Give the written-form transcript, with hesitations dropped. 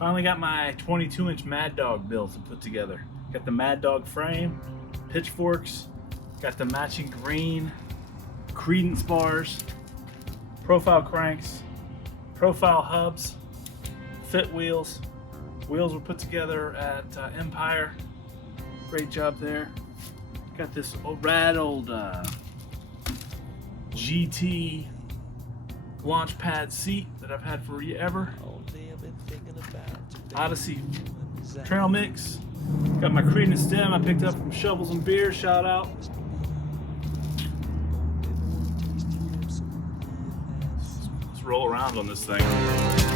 Finally got my 22-inch Mad Dog built and put together. Got the Mad Dog frame, pitchforks, got the matching green credence bars, profile cranks, profile hubs, fit wheels. Wheels were put together at Empire. Great job there. Got this rad old GT launch pad seat that I've had forever. Odyssey trail mix. Got my credence stem I picked up from Shovels and Beer. Shout out. Let's roll around on this thing.